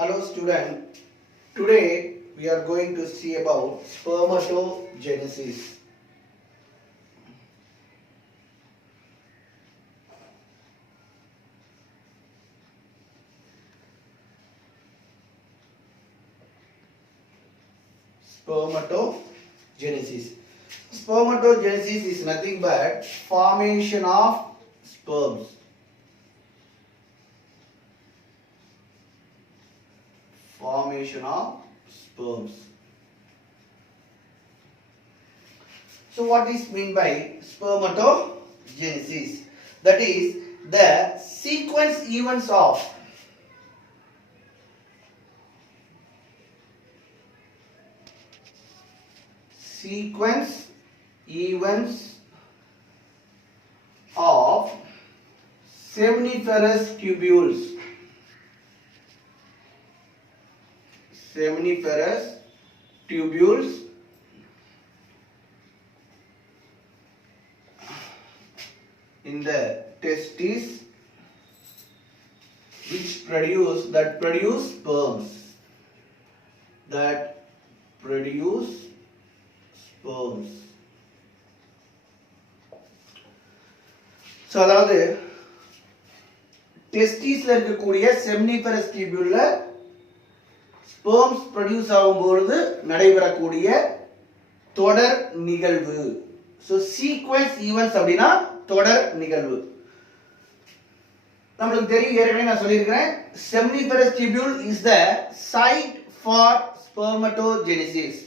Hello student, today we are going to see about spermatogenesis. Spermatogenesis. Spermatogenesis is nothing but formation of sperms. Formation of sperms. So what is meant by spermatogenesis? That is the sequence events of seminiferous tubules. Seminiferous tubules in the testes which produce sperms. So அதாவது டெஸ்டிஸ்ல இருக்கக்கூடிய seminiferous டியூபியூல்ல sperms produce ஆகும்போது நடைபெறக்கூடிய தொடர் நிகழ்வு. So sequence events அப்படின்னா தொடர் நிகழ்வு. நம்மளுக்கு தெரியும், ஏற்கனவே நான் சொல்லியிருக்கிறேன், seminiferous tubule is the site for spermatogenesis.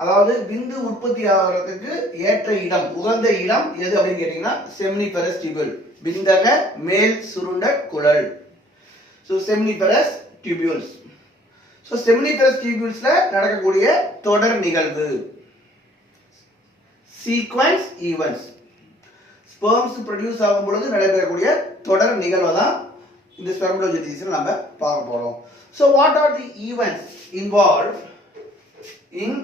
அதாவது விந்து உற்பத்தி ஆகிறதுக்கு ஏற்ற இடம், உகந்த இடம் எது அப்படின்னு கேட்டீங்கன்னா செமினிஃபரஸ் டியூபியூல், விந்தக மேல் சுருண்ட குழல். So seminiferous tubules. So seminiferous டியூபியூல்ஸ்ல நடக்கக்கூடிய தொடர் நிகழ்வு, சீக்வென்ஸ் ஈவென்ட்ஸ், ஸ்பெர்ம்ஸ் ப்ரொடியூஸ் ஆகும் பொழுது நடைபெறக்கூடிய தொடர் நிகழ்வை தான் இந்த ஸ்பெர்மட்டோஜெனிசிஸ்ல நம்ம பார்க்க போறோம். So what are the events involve in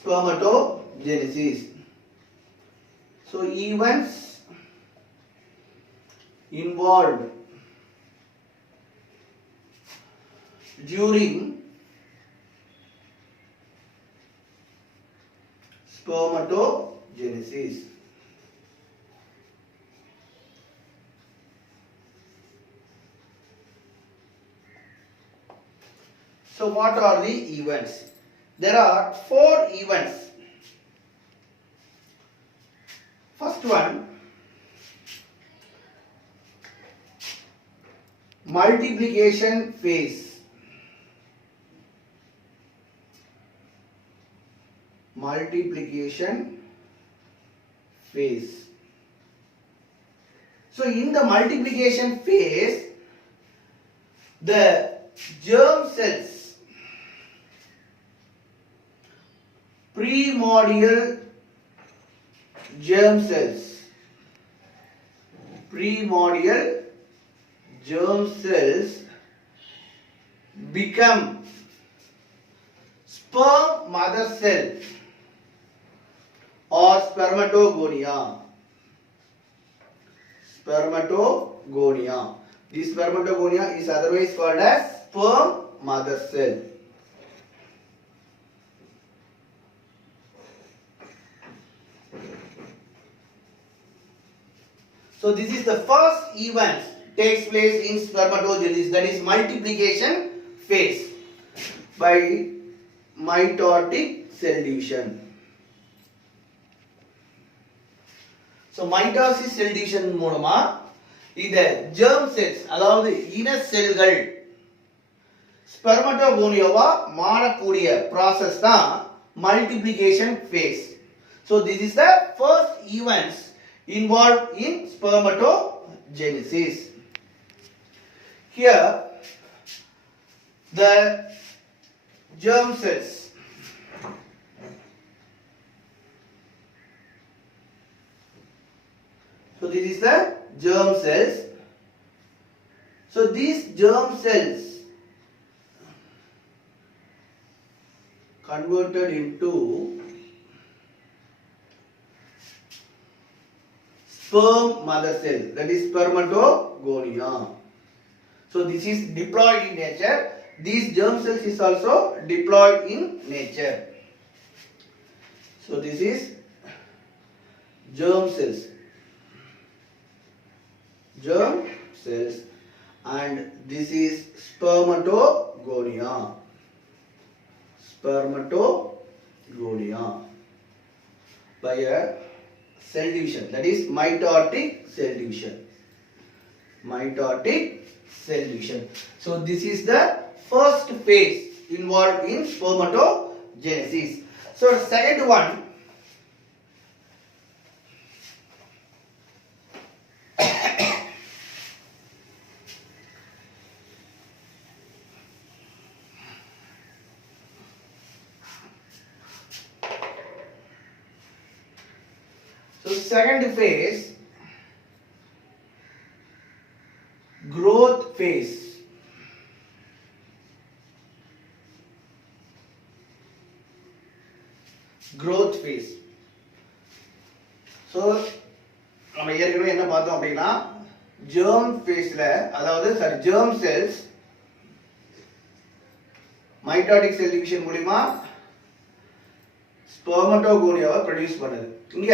spermatogenesis? So events involved during spermatogenesis. So what are the events? There are 4 events. First one, multiplication phase. Multiplication phase. So in the multiplication phase, the germ cells, primordial germ cells become sperm mother cell or spermatogonia. This spermatogonia is otherwise called as sperm mother cell. So this is the first event takes place in spermatogenesis, that is multiplication phase by mitotic cell division. So mitosis cell division மூலமா இந்த germ cells, அதாவது இன செல்கள் ஸ்பெர்மட்டோகோனியாவா மாறக்கூடிய process தான் multiplication phase. So this is the first events involved in spermatogenesis. Here the germ cells so this is the germ cells. So these germ cells converted into sperm mother cell, that is spermatogonia. So this is diploid in nature. these germ cells is also deployed in nature. So this is germ cells. Germ cells, and this is spermatogonia. Spermatogonia by a cell division, that is mitotic cell division. Mitotic cell division. So this is the first phase involved in spermatogenesis. So second one, second phase, growth phase. Growth phase. So நம்ம ஏற்கனவே என்ன பார்த்தோம் அப்படினா germ phaseல, அதாவது germ cells mitotic cell division மூலமா spermatogonia-வை produce பண்ணுது. இங்க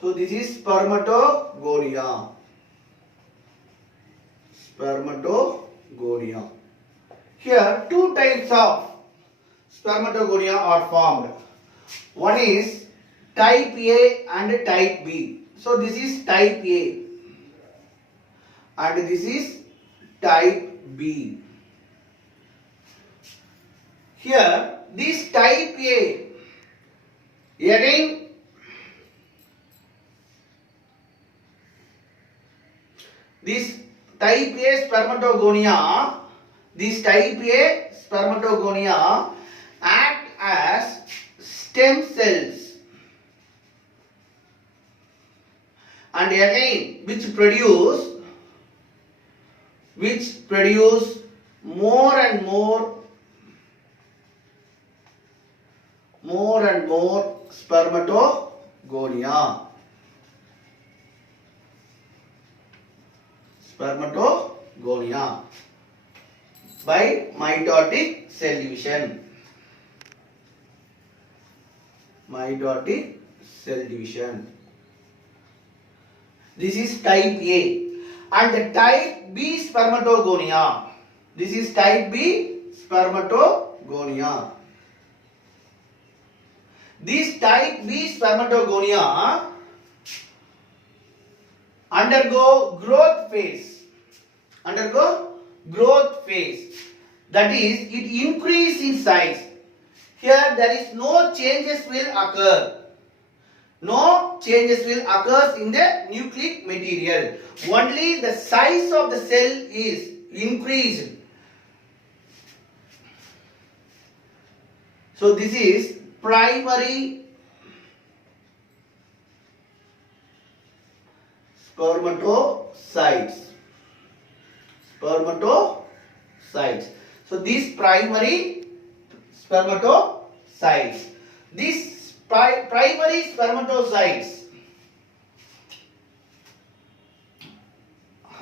so this is spermatogonia. Spermatogonia. Here two types of spermatogonia are formed. One is type A and type B. So this is type A and this is type B. Here this type A, again this type A spermatogonia, act as stem cells, and again which produce more and more spermatogonia. By mitotic cell division. This is type A. And the type B spermatogonia. This is type B spermatogonia. This type B spermatogonia undergo growth phase. That is, it increase in size. Here there is no changes will occur. No changes will occur in the nucleic material. Only the size of the cell is increased. So this is primary spermatocytes. So these primary spermatocytes. These primary spermatocytes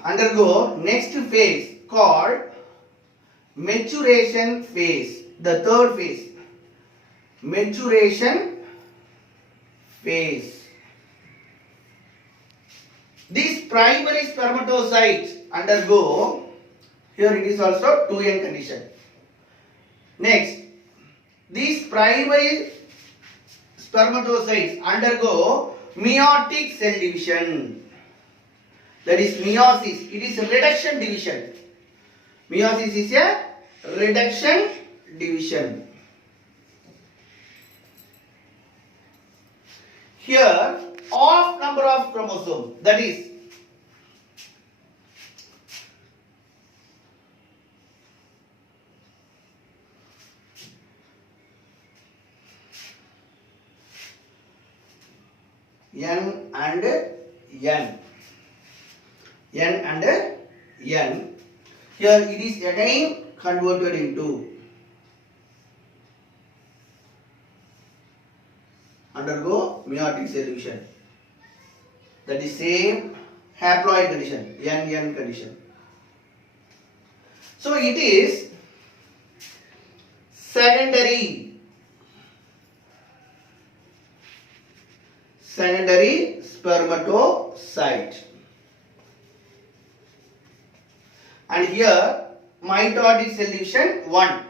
undergo next phase called maturation phase. The third phase, maturation phase. These primary spermatocytes undergo, here it is also 2n condition. Next, these primary spermatocytes undergo meiotic cell division. That is meiosis. It is a reduction division. Meiosis is a reduction division. Here, off number of chromosomes, that is N and N. Here it is again converted into undergo meiotic cell division. That is same haploid condition, NN condition. So it is secondary spermatocyte. And here mitotic solution 1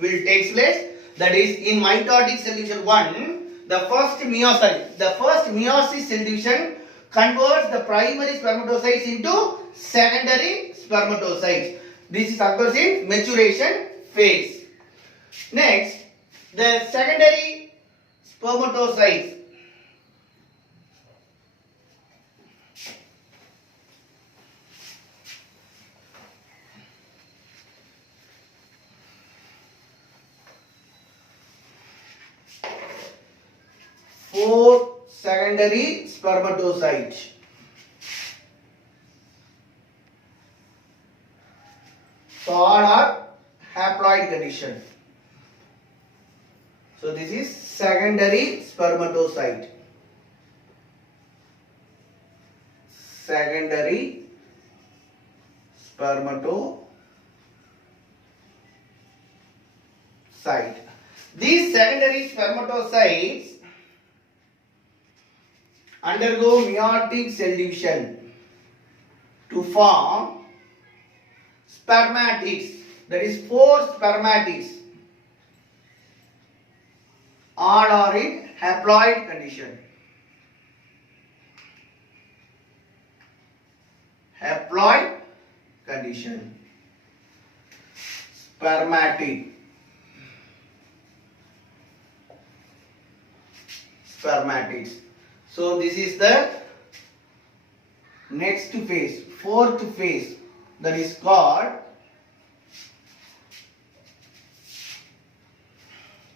will take place. That is, in mitotic solution 1, the first meiosis solution converts the primary spermatocytes into secondary spermatocytes. This occurs in maturation phase. Next, the secondary spermatocytes four secondary spermatocytes. So all are haploid condition. So this is secondary spermatocyte. Secondary spermatocyte. These secondary spermatocytes undergo meiotic solution to form spermatids. That is, 4 spermatids. All are in haploid condition. Haploid condition. Spermatids. So this is the next phase, 4th phase, that is called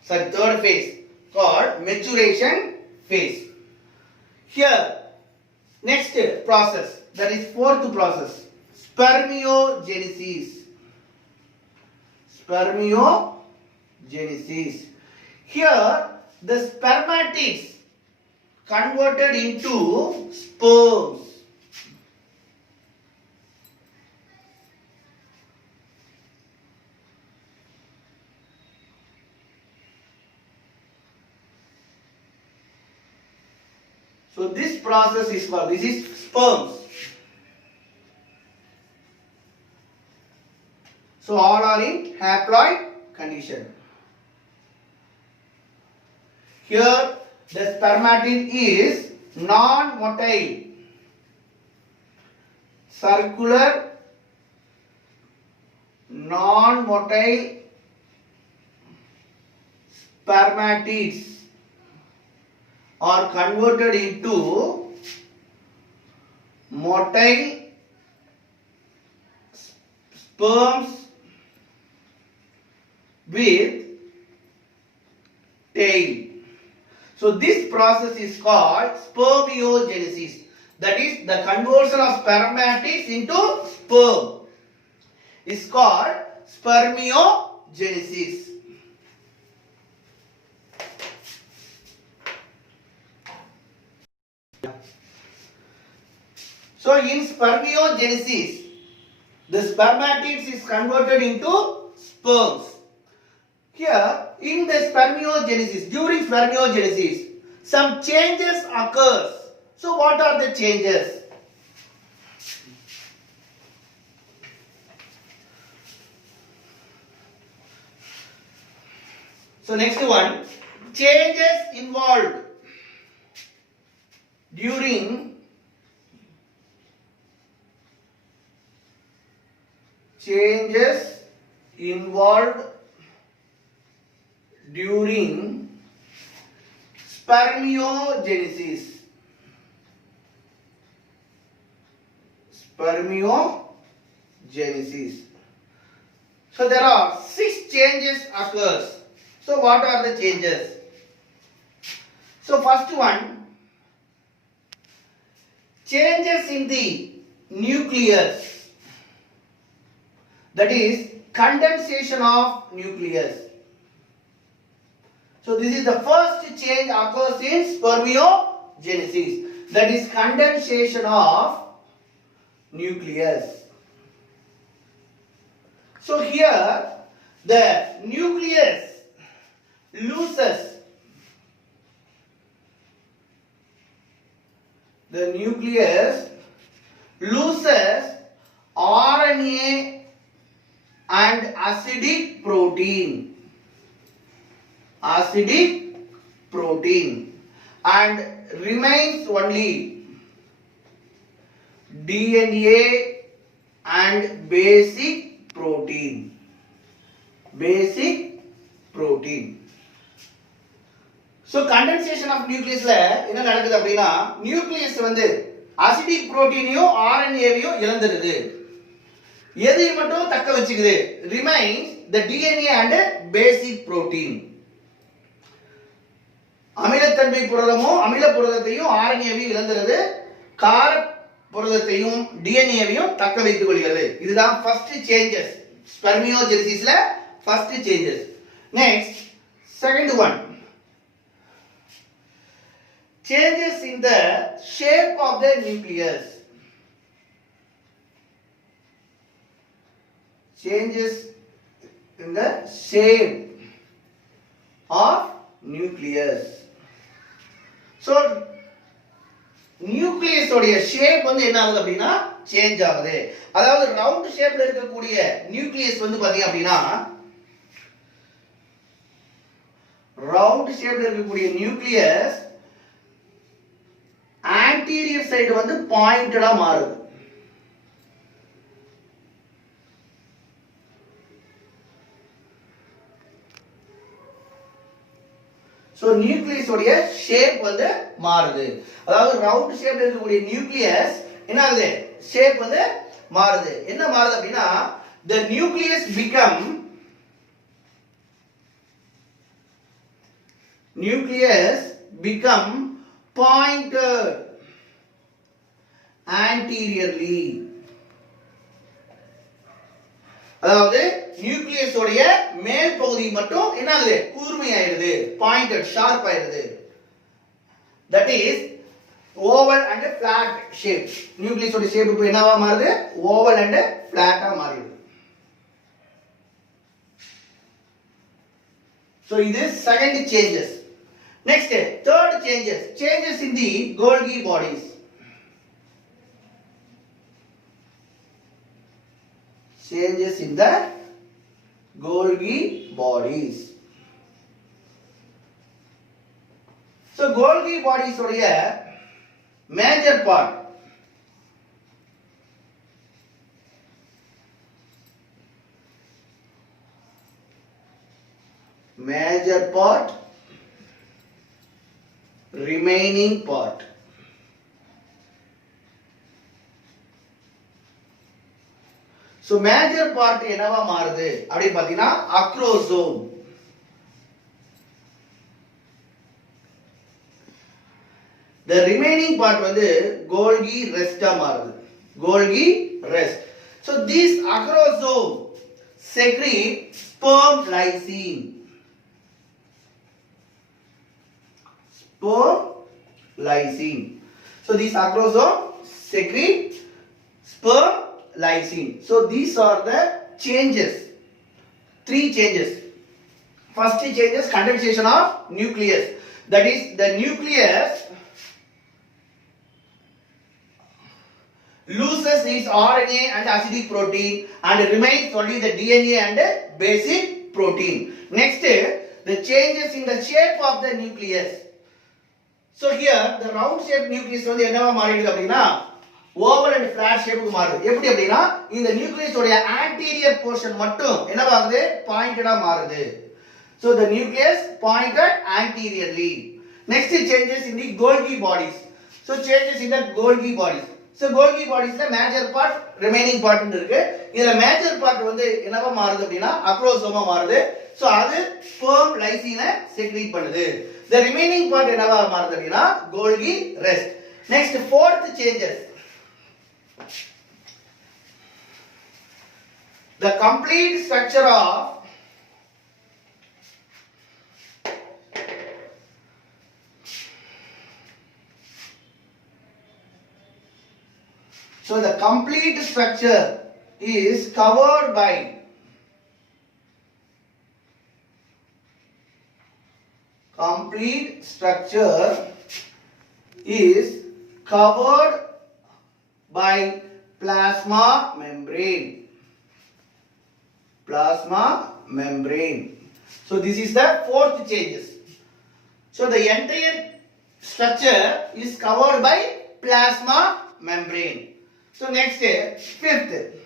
third phase, called maturation phase. Here, next process, that is 4th process, spermiogenesis. Here, the spermatids converted into sperms. So this process is called, this is sperms. So all are in haploid condition. Here the spermatid is non-motile, circular, non-motile spermatids are converted into motile sperms with tail. So this process is called spermiogenesis. That is, the conversion of spermatids into sperm is called spermiogenesis. So in spermiogenesis, the spermatids is converted into sperms. Here, in the spermiogenesis, during spermiogenesis, some changes occurs. So what are the changes? So next one, changes involved during spermiogenesis. So there are 6 changes occurs. So what are the changes? So first one, changes in the nucleus. That is, condensation of nucleus. So this is the first change occurs in spermiogenesis. that is condensation of nucleus. So here the nucleus loses RNA and acidic protein and remains only DNA and basic protein. So condensation of nucleus ல என்ன நடக்குது அப்படினா nucleus வந்து acidic புரோட்டீனையும் RNA-வையும் இழந்துருது. எதை மட்டும் தக்க வச்சுக்குது? remains the DNA and basic protein. அமிலத்தன்மை புரதமும் அமில புரதத்தையும் RNA-வையும் இழந்துருது. கார புரதத்தையும் DNA-வையும் தக்க வைத்துக் கொள்கிறது. இதுதான் first changes. Spermiogenesisல first changes. Next, second one. Changes in the shape of the nucleus. Changes in the shape of nucleus. So nucleus உடைய ஷேப் வந்து என்ன ஆகுது அப்படினா சேஞ்ச் ஆகுது. அதாவது ரவுண்ட் ஷேப்ல இருக்கக்கூடிய நியூக்ளியஸ் வந்து பாத்தீங்க அப்படினா ரவுண்ட் ஷேப்ல இருக்கக்கூடிய நியூக்ளியஸ் anterior side வந்து பாயிண்டடா மாறுது. சோ நியூக்ளியஸ் உடைய ஷேப் வந்து மாறுது. அதாவது ரவுண்ட் ஷேப்ல இருக்கக்கூடிய நியூக்ளியஸ் என்ன ஆகுது? ஷேப் வந்து மாறுது. என்ன மாறுது அப்படினா the nucleus become pointed anteriorly. அதாவது நியூக்ளியஸ் உடைய மேல் பகுதி மட்டும் என்ன ஆகுது? கூர்மையாயிடுது, பாயிண்டட், ஷார்ப் ஆயிடுது. that is oval and flat shape. Nucleus உடைய ஷேப் இப்போ என்னவா மாறுது? oval and flat ஆ மாறிடுது. so இது second changes. Next, third changes in the Golgi bodies. Changes in the Golgi bodies. So Golgi bodies உடைய major part remaining part. So major part என்னவா மாறுது அப்படி பாத்தீங்கன்னா acrosome. The remaining part வந்து Golgi rest ஆ மாறுது. Golgi rest. So this acrosome secrete sperm lysine. So these acrosome secrete sperm lysine. So these are the changes. Three changes. First changes condensation of nucleus. That is the nucleus loses its RNA and acidic protein and remains only the DNA and basic protein. Next, the changes in the shape of the nucleus. So here the round shape nucleus வந்து என்னவா மாறிடுது அப்படினா oval and flat shape க்கு மாறுது. எப்படி அப்படினா இந்த nucleus உடைய anterior portion மட்டும் என்னவாகுது? பாயிண்டடா மாறுது. So the nucleus pointed anteriorly. Next changes in the Golgi bodies. So changes in the Golgi bodies. So Golgi bodies ல major part remaining part ன்னு இருக்கு. இதுல major part வந்து என்னவா மாறுது அப்படினா acrosome மாறுது. So அது sperm lysine secrete பண்ணுது. The remaining part என்னவா மாறுது அப்படினா Golgi rest. Next, fourth changes. The complete structure of So the complete structure is covered by plasma membrane. So this is the fourth changes. So the entire structure is covered by plasma membrane. So next, fifth.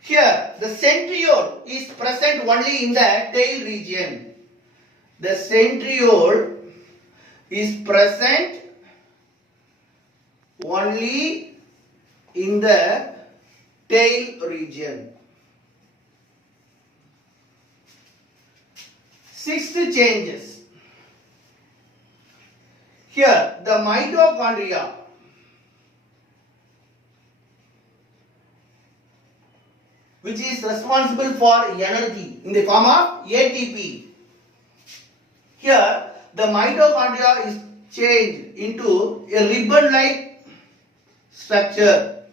Here the centriole is present only in the tail region. The centriole is present only in the tail region. Sixth changes. Here the mitochondria which is responsible for energy in the form of ATP. Here the mitochondria is changed into a ribbon-like structure,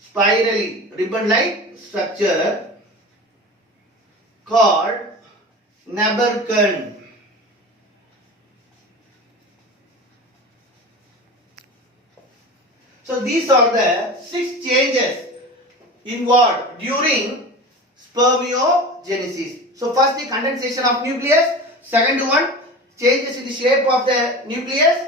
spirally ribbon-like structure called Naberkern. So these are the 6 changes involved during spermiogenesis. So first the condensation of nucleus, second one changes in the shape of the nucleus,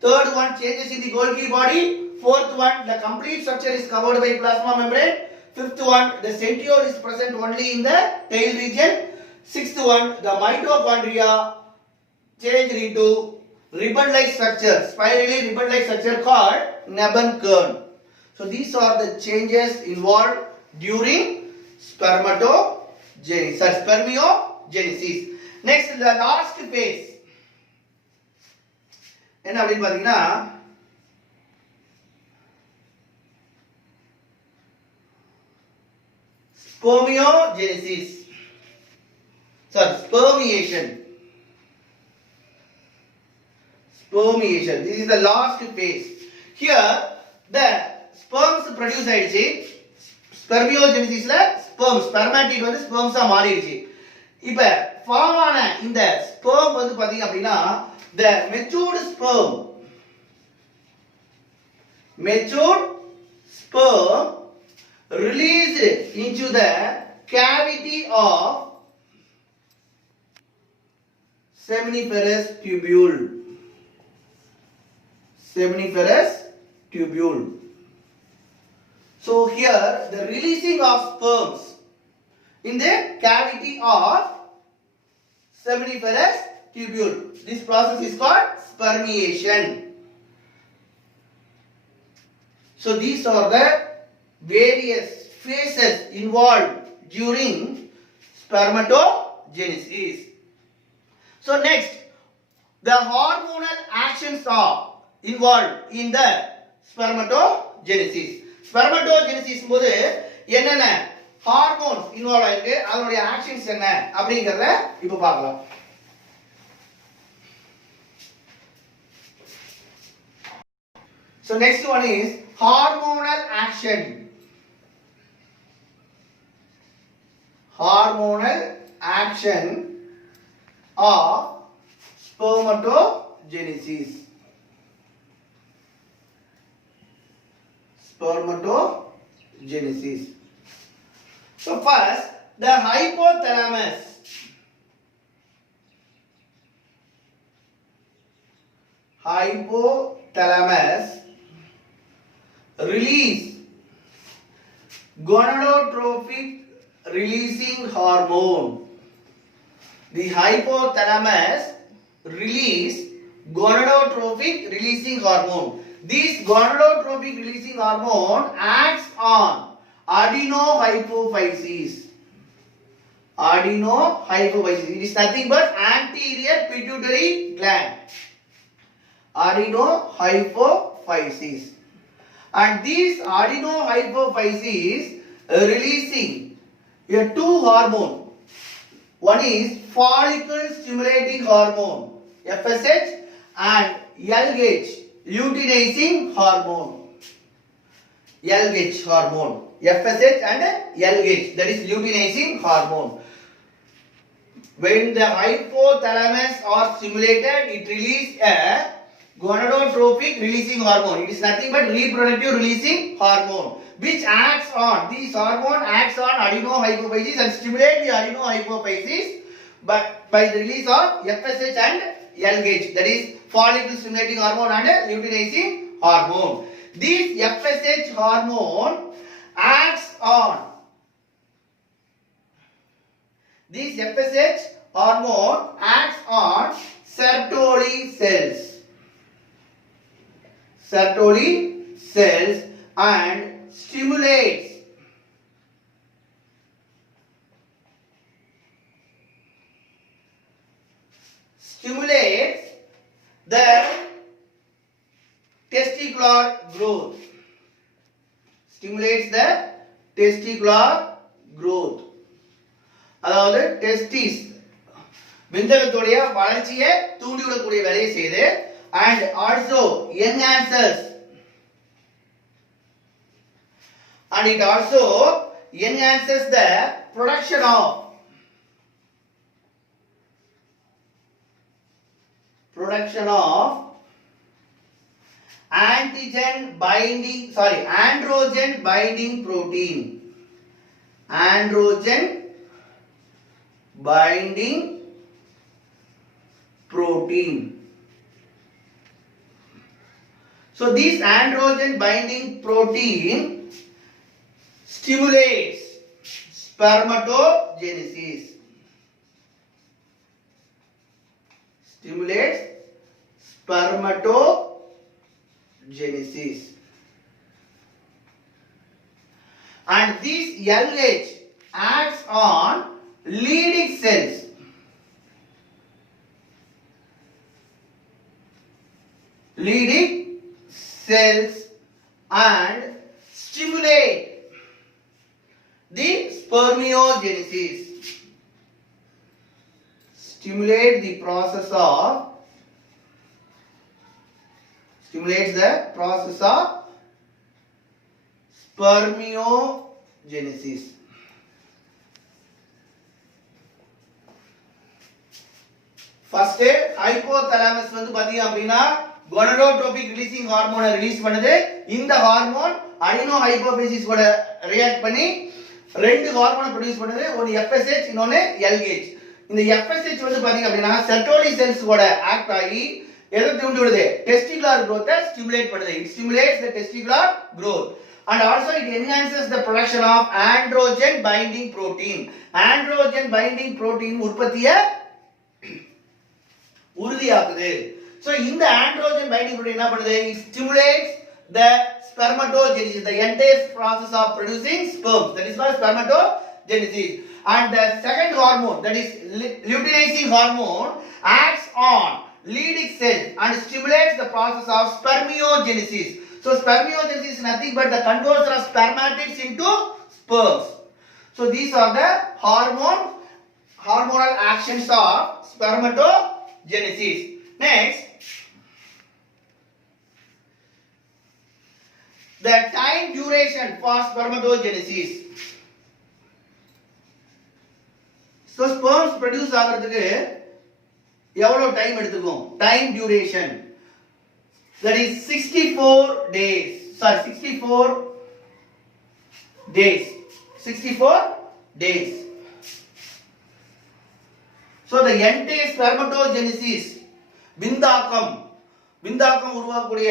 third one changes in the Golgi body, fourth one the complete structure is covered by plasma membrane, fifth one the centriole is present only in the tail region, sixth one the mitochondria changed into ribbon-like structure, spirally ribbon-like structure called Naberkern. So these are the changes involved during spermiogenesis. Next, the last phase. என்ன அப்படின்னு பாத்தீங்கன்னா spermiogenesis. Sorry, spermiation. This is the last phase. Here the sperms produce ஆயிடுச்சு. Spermiogenesisல spermatid வந்து sperms ஆ மாறிடுச்சு. இப்ப form ஆன இந்த sperm வந்து பாத்தீங்க அப்படின்னா the matured sperm released into the cavity of seminiferous tubule. So here the releasing of sperms in the cavity of seminiferous tubule. This process is called spermiation. So these are the various phases involved during spermatogenesis. So next, the hormonal actions are involved in the spermatogenesis. Spermatogenesis போது என்னென்ன hormones involve ஆயிருக்கு, அதனுடைய actions என்ன அப்படிங்கறத இப்ப பார்க்கலாம். So next one is hormonal action. Hormonal action of spermatogenesis. So first, the hypothalamus. Release gonadotrophic releasing hormone. The hypothalamus release gonadotrophic releasing hormone. This gonadotrophic releasing hormone acts on adenohypophysis. It is nothing but anterior pituitary gland. Adenohypophysis. And this adenohypophysis releasing two hormone. One is follicle stimulating hormone FSH and LH luteinizing hormone. LH hormone. FSH and LH, that is luteinizing hormone. When the hypothalamus are stimulated, it releases a gonadotropic releasing hormone. It is nothing but reproductive releasing hormone, which acts on, this hormone acts on adenohypophysis and stimulates the adenohypophysis but by the release of FSH and LH, that is follicle stimulating hormone and luteinizing hormone. This FSH hormone acts on, this FSH hormone acts on Sertoli cells and stimulates the testicular growth. Stimulates the testicular growth. அதாவது testis விந்தகத்துடைய வளர்ச்சியை தூண்டிவிடக்கூடிய வேலையை செய்து and also enhances the production of androgen binding protein. So this androgen binding protein stimulates spermatogenesis. And this LH acts on Leydig cells. And stimulate the spermiogenesis. Stimulates the process of spermiogenesis. First hypothalamus வந்து பாத்தீங்க அப்படினா gonadotropic releasing hormone release பண்ணுது. இந்த hormone அடினோ hypophysis கூட react பண்ணி ரெண்டு ஹார்மோனை produce பண்ணுது. ஒன்னு FSH இன்னொன்னு LH. இந்த FSH வந்து பாத்தீங்க அப்படினா செர்டோலி செல்ஸ் கூட ஆக்ட் ஆகி எதை தூண்டி விடுது? டெஸ்டிகுலர் growth ஸ்டிமுலேட் பண்ணுது. It stimulates the testicular growth. And also it enhances the production of androgen binding protein. Androgen binding protein உற்பத்தியை உறுதியாக்குது. So இந்த androgen binding protein என்ன பண்ணுது? It stimulates the spermatogenesis, the entire process of producing sperm. That is called spermatogenesis. And the second hormone, that is luteinizing hormone, acts on Leydig cells and stimulates the process of spermiogenesis. So spermiogenesis is nothing but the conversion of spermatids into sperms. So these are the hormonal actions of spermatogenesis. Next, the time duration for spermatogenesis. So sperms produce ஆகிறதுக்கு எவ்வளவு time எடுத்துக்கும்? Time duration, that is 64 days. 64 days. So the entire spermatogenesis, விந்தாக்கம் உருவாகக்கூடிய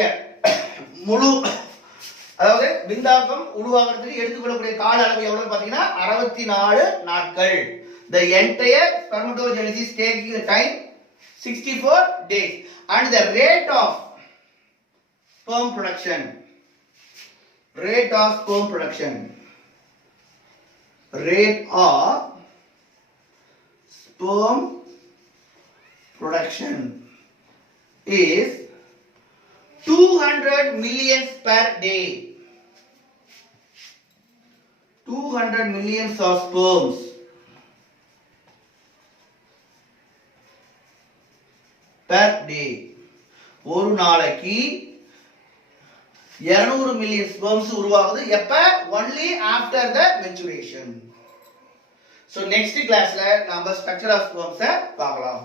முழு, அதாவது விந்தாக்கம் உருவாகிறதுக்கு எடுத்துக்கொள்ளக்கூடிய கால அளவு எவ்வளவு பாத்தீங்கன்னா 64 நாட்கள். The entire spermatogenesis taking the time 64 days. And the rate of sperm production, is 200 millions per day. 200 millions of sperms per day. ஒரு நாளைக்கு 200 மில்லியன் ஸ்பெர்ம்ஸ் உருவாகுது எப்ப only after the maturation. So next classல நாம structure of sperms பார்க்கலாம்.